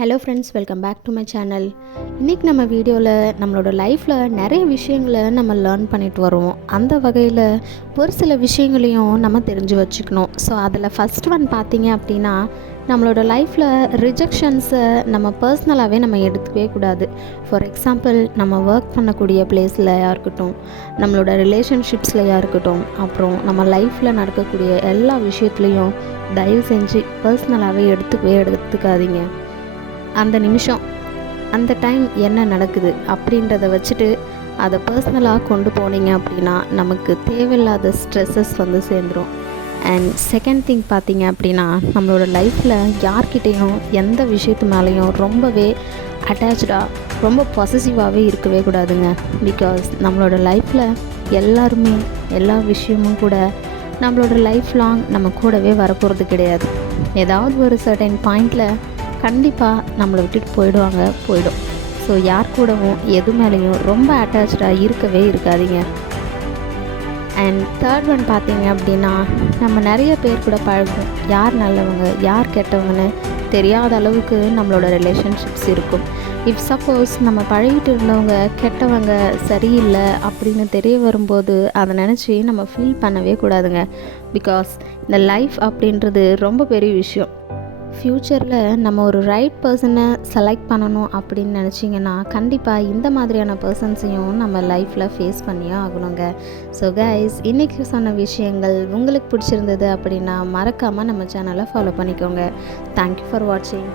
Hello friends, welcome back to my channel. இன்றைக்கி நம்ம வீடியோவில் நம்மளோட லைஃப்பில் நிறைய விஷயங்களை நம்ம லேர்ன் பண்ணிட்டு வருவோம். அந்த வகையில் ஒரு சில விஷயங்களையும் நம்ம தெரிஞ்சு வச்சுக்கணும். ஸோ அதில் ஃபஸ்ட் ஒன் பார்த்திங்க அப்படின்னா, நம்மளோட லைஃப்பில் ரிஜெக்ஷன்ஸை நம்ம பர்சனலாகவே நம்ம எடுத்துக்கவே கூடாது. ஃபார் எக்ஸாம்பிள், நம்ம ஒர்க் பண்ணக்கூடிய பிளேஸ்லையாக இருக்கட்டும், நம்மளோட ரிலேஷன்ஷிப்ஸ்லையாக இருக்கட்டும், அப்புறம் நம்ம லைஃப்பில் நடக்கக்கூடிய எல்லா விஷயத்துலேயும் தயவு செஞ்சு பர்சனலாகவே எடுத்துக்காதீங்க. அந்த நிமிஷம், அந்த டைம் என்ன நடக்குது அப்படின்றத வச்சுட்டு அதை பர்சனலாக கொண்டு போனீங்க அப்படின்னா நமக்கு தேவையில்லாத ஸ்ட்ரெஸ்ஸஸ் வந்து சேர்ந்துடும். அண்ட் செகண்ட் திங் பார்த்திங்க அப்படின்னா, நம்மளோட லைஃப்பில் யார்கிட்டையும் எந்த விஷயத்து மேலேயும் ரொம்பவே அட்டாச்சாக ரொம்ப பொசசிவாகவே இருக்கவே கூடாதுங்க. பிகாஸ் நம்மளோட லைஃப்பில் எல்லாருமே எல்லா விஷயமும் கூட நம்மளோட லைஃப் லாங் நம்ம கூடவே வரப்போகிறது கிடையாது. ஏதாவது ஒரு சர்டைன் பாயிண்டில் கண்டிப்பாக நம்மளை விட்டுட்டு போயிடும். ஸோ யார் கூடவும் எது மேலேயும் ரொம்ப அட்டாச்சாக இருக்கவே இருக்காதீங்க. அண்ட் தேர்ட் ஒன் பார்த்தீங்க அப்படின்னா, நம்ம நிறைய பேர் கூட பழகும், யார் நல்லவங்க யார் கெட்டவங்கன்னு தெரியாத அளவுக்கு நம்மளோட ரிலேஷன்ஷிப்ஸ் இருக்கும். இஃப் சப்போஸ் நம்ம பழகிட்டு இருந்தவங்க கெட்டவங்க சரியில்லை அப்படின்னு தெரிய வரும்போது அதை நினச்சி நம்ம ஃபீல் பண்ணவே கூடாதுங்க. பிகாஸ் இந்த லைஃப் அப்படின்றது ரொம்ப பெரிய விஷயம். ஃப்யூச்சரில் நம்ம ஒரு ரைட் பர்சனை செலக்ட் பண்ணணும் அப்படின்னு நினச்சிங்கன்னா கண்டிப்பாக இந்த மாதிரியான பர்சன்ஸையும் நம்ம லைஃப்பில் ஃபேஸ் பண்ணியே ஆகணுங்க. ஸோ கைஸ், இன்றைக்கி சொன்ன விஷயங்கள் உங்களுக்கு பிடிச்சிருந்தது அப்படின்னா மறக்காமல் நம்ம சேனலை ஃபாலோ பண்ணிக்கோங்க. தேங்க்யூ ஃபார் வாட்சிங்.